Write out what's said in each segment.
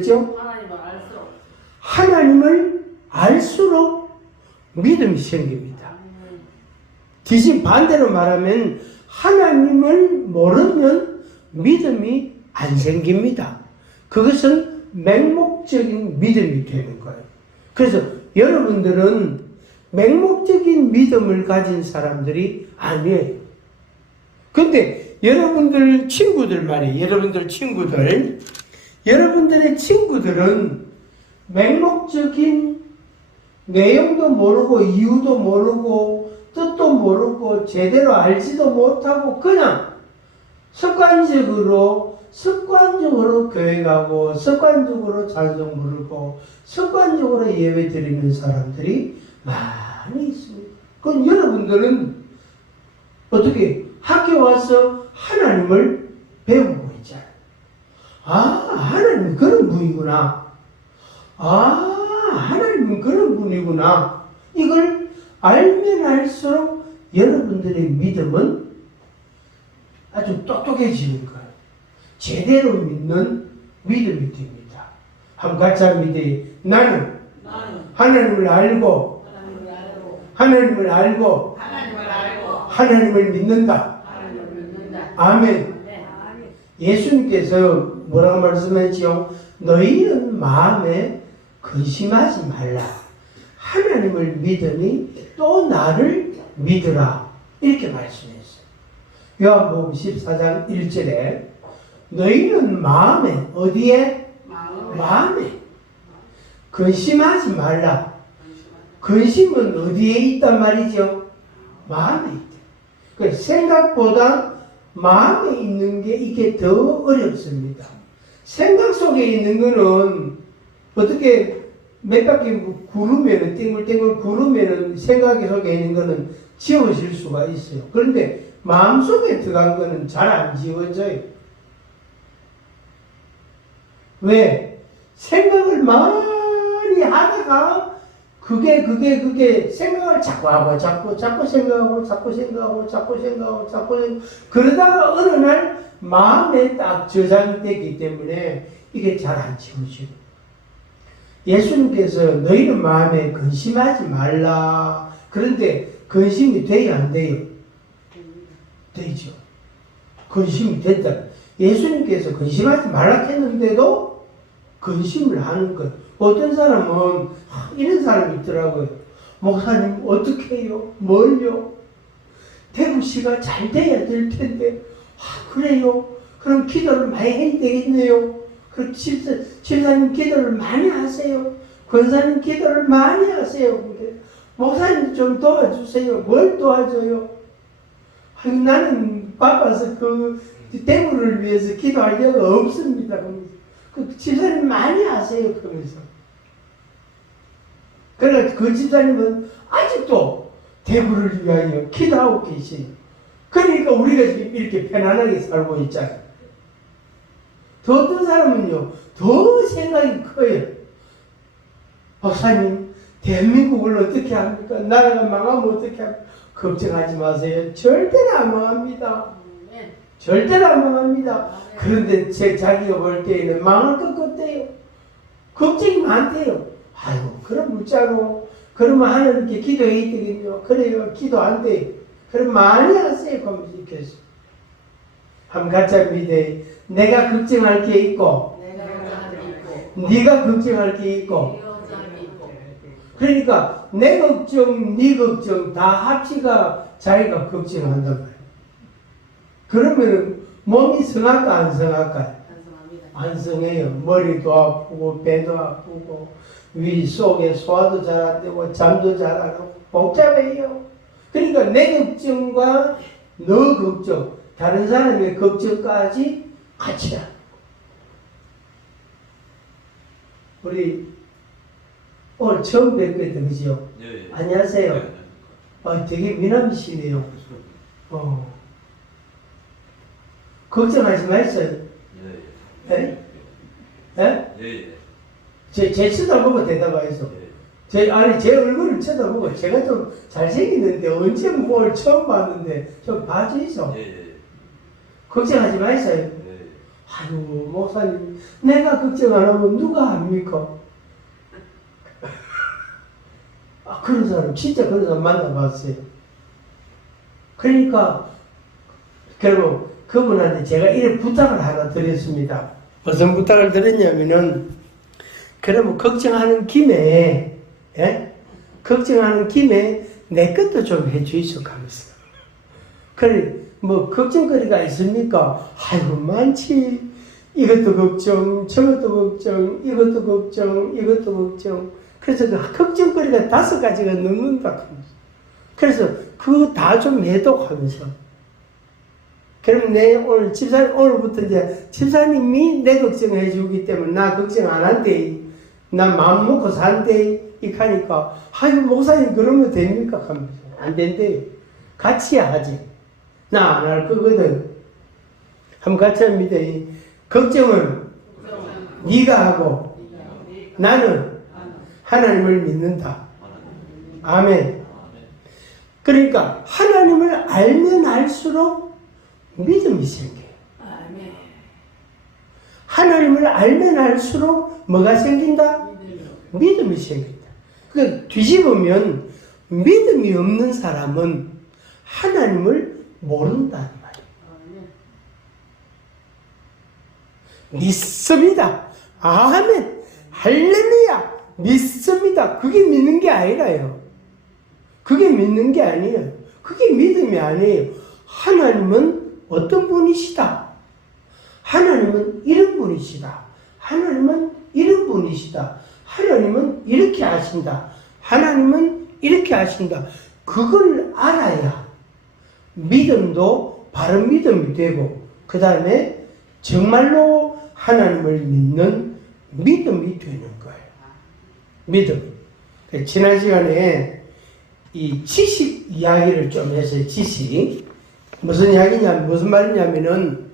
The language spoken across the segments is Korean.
그죠? 하나님을 알수록 하나님을 알수록 믿음이 생깁니다. 뒤집 반대로 말하면 하나님을 모르면 믿음이 안 생깁니다. 그것은 맹목적인 믿음이 되는 거예요. 그래서 여러분들은 맹목적인 믿음을 가진 사람들이 아니에요. 근데 여러분들 친구들 말이에요. 여러분들의 친구들은 맹목적인 내용도 모르고 이유도 모르고 뜻도 모르고 제대로 알지도 못하고 그냥 습관적으로 교회 가고 습관적으로 찬송 부르고 습관적으로 예배 드리는 사람들이 많이 있습니다. 그럼 여러분들은 어떻게 학교 와서 하나님을 배우고 있잖아요. 아, 하나님은 그런 분이구나. 하나님은 그런 분이구나. 이걸 알면 알수록 여러분들의 믿음은 아주 똑똑해지는 거예요. 제대로 믿는 믿음이 됩니다. 한 같이 합니다. 나는 하나님을 알고 하나님을 믿는다. 아멘. 예수님께서 뭐라고 말씀하시죠? 너희는 마음에 근심하지 말라. 하나님을 믿으니 또 나를 믿으라. 이렇게 말씀했어요. 요한복음 14장 1절에 너희는 마음에 어디에? 마음에 근심하지 말라. 근심은 어디에 있단 말이죠? 마음에 있다. 그 생각보다 마음에 있는 게 이게 더 어렵습니다. 생각 속에 있는 거는 어떻게 몇 바퀴 구르면은 띵글띵글 구르면은 생각 속에 있는 거는 지워질 수가 있어요. 그런데 마음 속에 들어간 거는 잘 안 지워져요. 왜? 생각을 많이 하다가 그게 생각을 자꾸 하고 자꾸 생각하고 그러다가 어느 날 마음에 딱 저장되기 때문에 이게 잘 안 지워지고 예수님께서 너희는 마음에 근심하지 말라. 그런데 근심이 돼요 안 돼요? 되죠. 근심이 됐다. 예수님께서 근심하지 말라 했는데도 근심을 하는 것. 어떤 사람은 이런 사람이 있더라고요. 목사님 어떻게 해요? 뭘요? 대구시가 잘 돼야 될 텐데 그래요? 그럼 기도를 많이 해야 되겠네요. 그럼 집사님 기도를 많이 하세요. 권사님 기도를 많이 하세요. 목사님 좀 도와주세요. 뭘 도와줘요? 나는 바빠서 그 대구를 위해서 기도할 여가 없습니다. 그 집사님 많이 하세요. 그러면서. 그러나 그 집사님은 아직도 대구를 위하여 기도하고 계세요. 그러니까 우리가 지금 이렇게 편안하게 살고 있잖아요. 더 어떤 사람은요, 더 생각이 커요. 박사님, 대한민국을 어떻게 합니까? 나라가 망하면 어떻게 합니까? 걱정하지 마세요. 절대로 안 망합니다. 절대로 안 망합니다. 그런데 자기가 볼 때에는 망할 것 같대요. 걱정이 많대요. 아이고, 그럼 묻자고. 그러면 하나님께 기도해야 되겠죠. 그래요. 기도 안 돼요. 그럼 많이 하세요. 그럼 이렇게 해서. 한번 같이 합니다. 내가 걱정할 게 있고, 네가 걱정할 게 있고. 그러니까 내 걱정, 네 걱정 다 합치가 자기가 걱정한단 말이에요. 그러면 몸이 성할까 안 성할까요? 안 성해요. 머리도 아프고 배도 아프고 위 속에 소화도 잘 안 되고 잠도 잘 안 오고 복잡해요. 그러니까 내 걱정과 너 걱정, 다른 사람의 걱정까지 같이 하. 우리 오늘 처음 뵙거든, 그죠? 네. 안녕하세요. 되게 미남이시네요. 걱정하지 마세요. 예? 예? 제 쳐다보고 대답하세요. 제 얼굴을 쳐다보고 제가 좀 잘생겼는데 언제 뭘 처음 봤는데 좀 봐주이소. 걱정하지 마세요. 아유, 목사님, 내가 걱정 안 하면 누가 합니까? 아, 그런 사람, 진짜 그런 사람 만나봤어요. 그러니까, 결국 그분한테 제가 이런 부탁을 하나 드렸습니다. 무슨 부탁을 드렸냐면은, 그러면 걱정하는 김에, 예? 걱정하는 김에 내 것도 좀 해주이소 하면서. 그래, 뭐, 걱정거리가 있습니까? 아이고, 많지. 이것도 걱정, 저것도 걱정, 이것도 걱정, 이것도 걱정. 그래서 그 걱정거리가 5가지가 넘는다. 그래서 그거 다 좀 해도 하면서. 그럼 오늘 집사님, 오늘부터 이제 집사님이 내 걱정해 주기 때문에 나 걱정 안 한대. 나 마음 먹고 산대. 이렇게 하니까, 아이고, 목사님 그러면 됩니까? 하면서. 안 된대요. 같이 하지. 나 안 할 거거든. 한번 같이 합니다. 걱정은 네가 하고 나는 하나님을 믿는다. 아멘. 그러니까 하나님을 알면 알수록 믿음이 생겨요. 하나님을 알면 알수록 뭐가 생긴다? 믿음이 생긴다. 그 뒤집으면 믿음이 없는 사람은 하나님을 모른다는 말이에요. 믿습니다. 아멘. 할렐루야. 믿습니다. 그게 믿는 게 아니라요. 그게 믿는 게 아니에요. 그게 믿음이 아니에요. 하나님은 어떤 분이시다. 하나님은 이런 분이시다. 하나님은 이런 분이시다. 하나님은 이렇게 하신다. 하나님은 이렇게 하신다. 그걸 알아야 믿음도 바른 믿음이 되고, 그 다음에 정말로 하나님을 믿는 믿음이 되는 거예요. 믿음. 지난 시간에 이 지식 이야기를 좀 했어요. 지식. 무슨 이야기냐, 무슨 말이냐면은,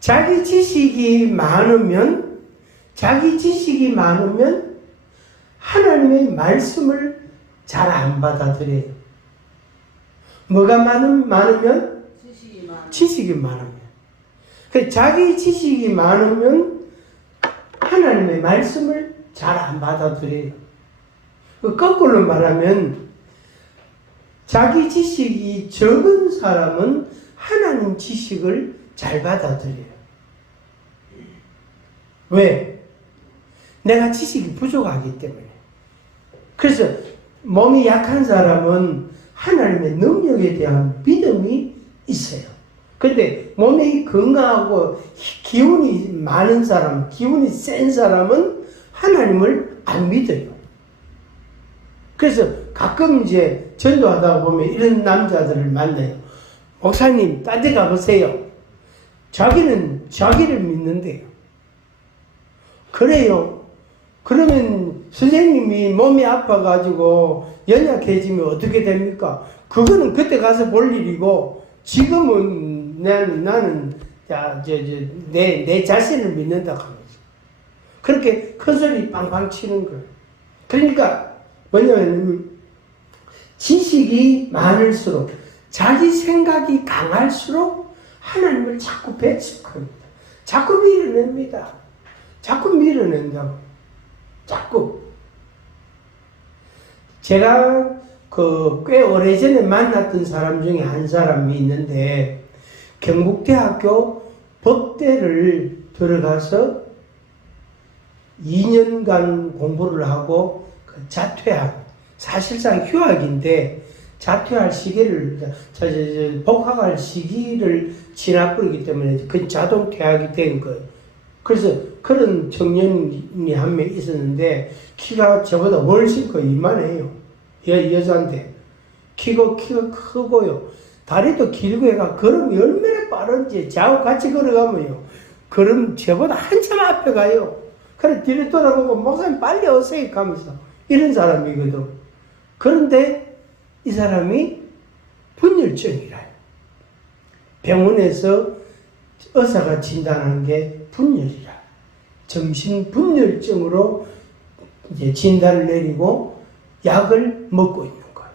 자기 지식이 많으면 하나님의 말씀을 잘 안 받아들여요. 뭐가 많으면? 지식이 많으면. 자기 지식이 많으면 하나님의 말씀을 잘 안 받아들여요. 거꾸로 말하면 자기 지식이 적은 사람은 하나님 지식을 잘 받아들여요. 왜? 내가 지식이 부족하기 때문에. 그래서 몸이 약한 사람은 하나님의 능력에 대한 믿음이 있어요. 근데 몸이 건강하고 기운이 많은 사람, 기운이 센 사람은 하나님을 안 믿어요. 그래서 가끔 이제 전도하다 보면 이런 남자들을 만나요. 목사님, 딴 데 가보세요. 자기는 자기를 믿는데요. 그래요. 그러면 선생님이 몸이 아파가지고 연약해지면 어떻게 됩니까? 그거는 그때 가서 볼 일이고, 지금은 나는 내 자신을 믿는다 하면서 그렇게 큰 소리 빵빵 치는 거예요. 그러니까 뭐냐면 지식이 많을수록, 자기 생각이 강할수록 하나님을 자꾸 배척합니다. 자꾸 밀어냅니다. 자꾸 밀어낸다고. 자꾸. 제가 꽤 오래전에 만났던 사람 중에 한 사람이 있는데, 경북대학교 법대를 들어가서 2년간 공부를 하고 자퇴한, 사실상 휴학인데 자퇴할 시기를, 복학할 시기를 지나버리기 때문에 그 자동 퇴학이 된 거예요. 그래서 그런 청년이 한 명 있었는데, 키가 저보다 훨씬 더 이만해요. 여자인데. 키가 크고요. 다리도 길고 해가 걸음이 얼마나 빠른지, 저하고 같이 걸어가면요. 걸음 저보다 한참 앞에 가요. 그래, 뒤를 돌아보고, 목사님 빨리 오세요 하면서. 이런 사람이거든. 그런데 이 사람이 분열증이라요. 병원에서 의사가 진단한 게 분열이라. 정신분열증으로 이제 진단을 내리고 약을 먹고 있는 거예요.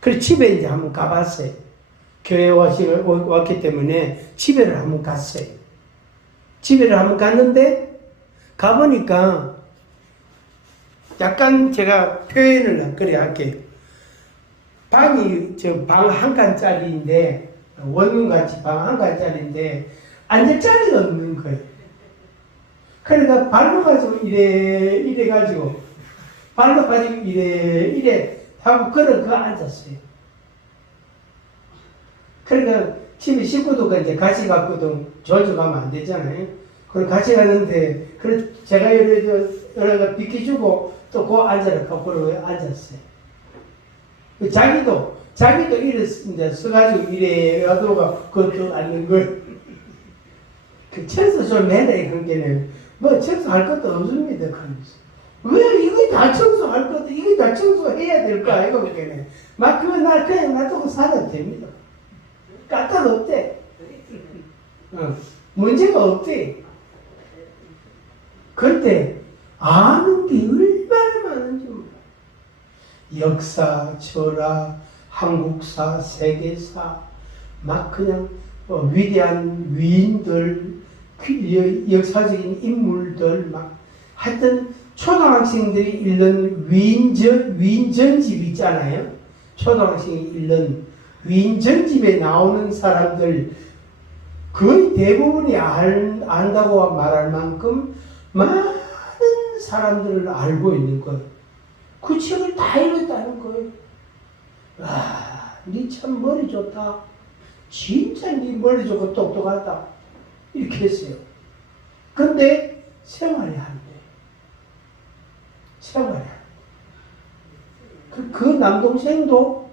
그래서 집에 이제 한번 가봤어요. 교회 왔기 때문에 집에를 한번 갔어요. 집에를 한번 갔는데 가보니까 약간 제가 표현을 그래 할게요. 방이 방 한 칸짜리인데 원룸같이 방 한 칸짜리인데 앉을 자리가 없는 거예요. 그러니까 발로 가지고 이래 가지고 발로 가지고 이래 하고 그거 앉았어요. 그러니까 집에 식구도 이제 같이 갔거든. 졸졸 가면 안 되잖아요. 그걸 같이 갔는데 제가 여러 비켜주고 또 그 앉아라 하고 앉았어요. 자기도 이래 이제 서가지고 이래 하도가 그것도 앉는 걸. 그 청소 좀 해라 이 관계는 뭐 청소할 것도 없습니다. 왜 이거 다 청소할 것도 이거 다 청소해야 될까 이거 그게는 막 그거 그냥 놔두고 살아도 됩니다. 까딱 없대. 문제가 없대. 그때 아는 게 얼마나 많은지 몰라. 역사, 철학, 한국사, 세계사, 막 그냥 위대한 위인들, 역사적인 인물들, 막 하여튼 초등학생들이 읽는 위인전집 있잖아요. 초등학생이 읽는 위인전집에 나오는 사람들 거의 대부분이 안다고 말할 만큼 많은 사람들을 알고 있는 거예요. 그 책을 다 읽었다는 거예요. 와, 니 참 머리 좋다. 진짜 니 머리 좋고 똑똑하다. 이렇게 했어요. 근데 생활이 안 돼. 생활이 안 돼. 그 남동생도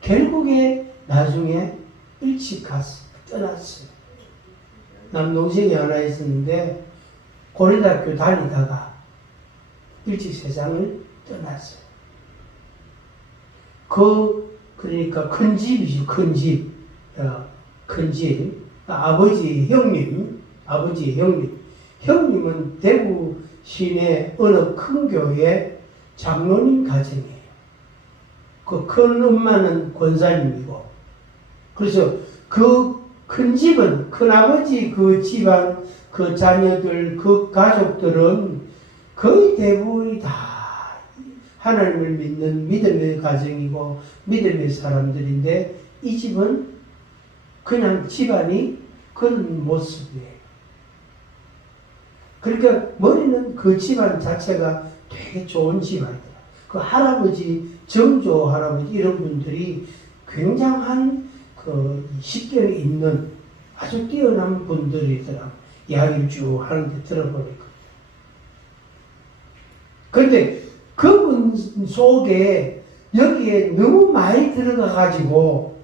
결국에 나중에 일찍 떠났어요. 남동생이 하나 있었는데 고려대학교 다니다가 일찍 세상을 떠났어요. 그러니까 큰 집이죠. 큰 집. 큰 집. 아버지의 형님. 형님은 대구 시내 어느 큰 교회 장로님 가정이에요. 그 큰 엄마는 권사님이고. 그래서 그 큰 집은, 큰 아버지 그 집안, 그 자녀들, 그 가족들은 거의 대부분이 다 하나님을 믿는 믿음의 가정이고 믿음의 사람들인데 이 집은 그냥 집안이 그런 모습이에요. 그러니까 머리는 그 집안 자체가 되게 좋은 집안이더라. 그 할아버지, 정조 할아버지 이런 분들이 굉장한 그 식견이 있는 아주 뛰어난 분들이더라. 이야기를 쭉 하는데 들어보니까. 그런데 그분 속에 여기에 너무 많이 들어가가지고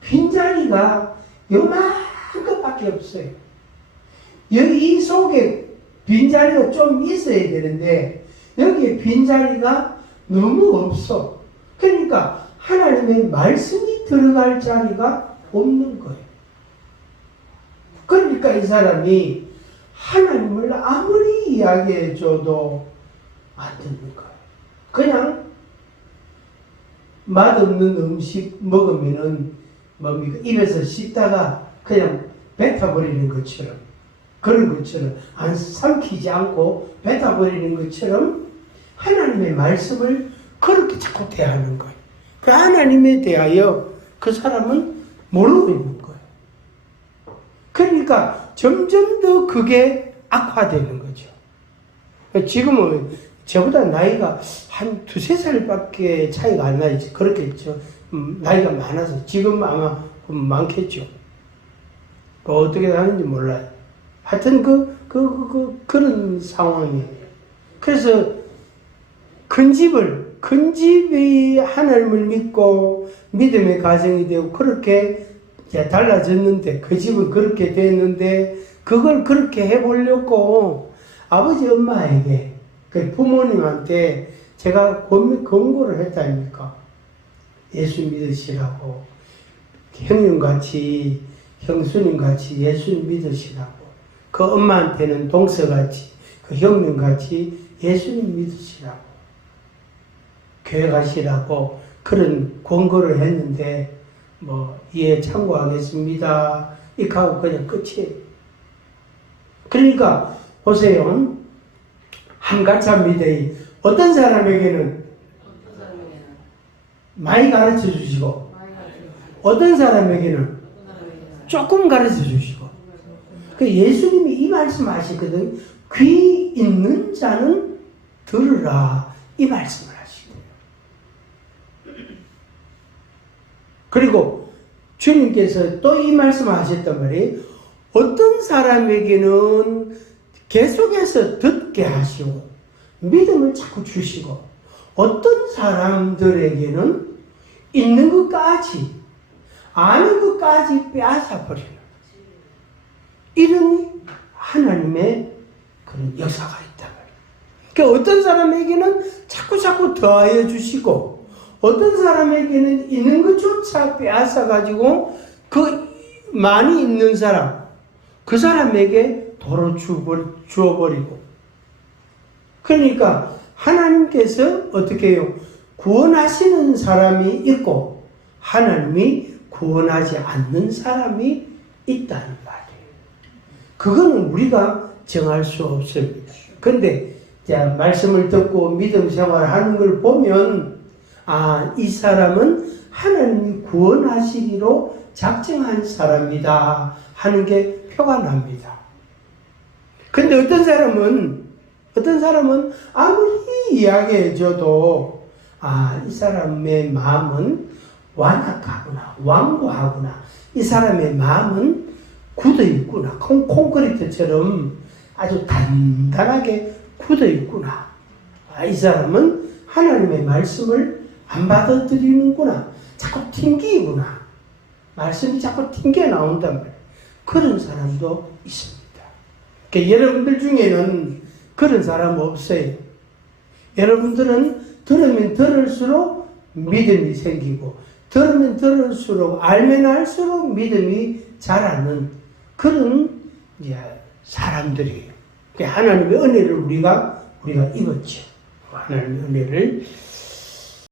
빈자리가 요만한 것밖에 없어요. 여기 이 속에 빈자리가 좀 있어야 되는데 여기에 빈자리가 너무 없어. 그러니까 하나님의 말씀이 들어갈 자리가 없는 거예요. 그러니까 이 사람이 하나님을 아무리 이야기해줘도 안 듣는 거예요. 그냥 맛없는 음식 먹으면은 뭡니까? 입에서 씹다가 그냥 뱉어버리는 것처럼, 그런 것처럼 안 삼키지 않고 뱉어버리는 것처럼 하나님의 말씀을 그렇게 자꾸 대하는 거예요. 그 하나님에 대하여 그 사람은 모르고 있는 거예요. 그러니까 점점 더 그게 악화되는 거죠. 지금은 저보다 나이가 한 두세 살밖에 차이가 안 나지. 그렇겠죠. 나이가 많아서. 지금 아마 많겠죠. 어떻게 하는지 몰라요. 하여튼 그런 상황이에요. 그래서 큰 집이 하나님을 믿고 믿음의 가정이 되고 그렇게 달라졌는데, 그 집은 그렇게 됐는데, 그걸 그렇게 해보려고 아버지 엄마에게, 그 부모님한테 제가 권고를 했다 아닙니까? 예수 믿으시라고. 형님같이, 형수님같이 예수 믿으시라고. 그 엄마한테는 동서같이, 그 형님같이 예수님 믿으시라고. 교회 가시라고 그런 권고를 했는데, 예, 참고하겠습니다. 이렇게 하고 그냥 끝이에요. 그러니까 보세요. 한가참미대의 어떤 사람에게는 많이 가르쳐 주시고 어떤 사람에게는 조금 가르쳐 주시고 그 예수님이 이 말씀 하시거든. 귀 있는 자는 들으라 이 말씀을 하시거든요. 그리고 주님께서 또 이 말씀을 하셨단 말이에요. 어떤 사람에게는 계속해서 듣게 하시고 믿음을 자꾸 주시고 어떤 사람들에게는 있는 것까지 아는 것까지 빼앗아 버리는 이런 하나님의 그런 역사가 있단 말이에요. 그러니까 어떤 사람에게는 자꾸 더하여 주시고 어떤 사람에게는 있는 것조차 빼앗아 가지고 그 많이 있는 사람 그 사람에게 도로 주어버리고 그러니까 하나님께서 어떻게 해요? 구원하시는 사람이 있고 하나님이 구원하지 않는 사람이 있다는 말이에요. 그거는 우리가 정할 수 없습니다. 그런데 말씀을 듣고 믿음 생활하는 걸 보면 이 사람은 하나님이 구원하시기로 작정한 사람이다 하는 게 표가 납니다. 근데 어떤 사람은 아무리 이야기해줘도 이 사람의 마음은 완악하구나, 완고하구나. 이 사람의 마음은 굳어있구나. 콘크리트처럼 아주 단단하게 굳어있구나. 이 사람은 하나님의 말씀을 안 받아들이는구나. 자꾸 튕기구나. 말씀이 자꾸 튕겨 나온단 말이에요. 그런 사람도 있습니다. 그러니까 여러분들 중에는 그런 사람 없어요. 여러분들은 들으면 들을수록 믿음이 생기고 들으면 들을수록 알면 알수록 믿음이 자라는 그런 사람들이에요. 하나님의 은혜를 우리가 입었죠. 하나님의 은혜를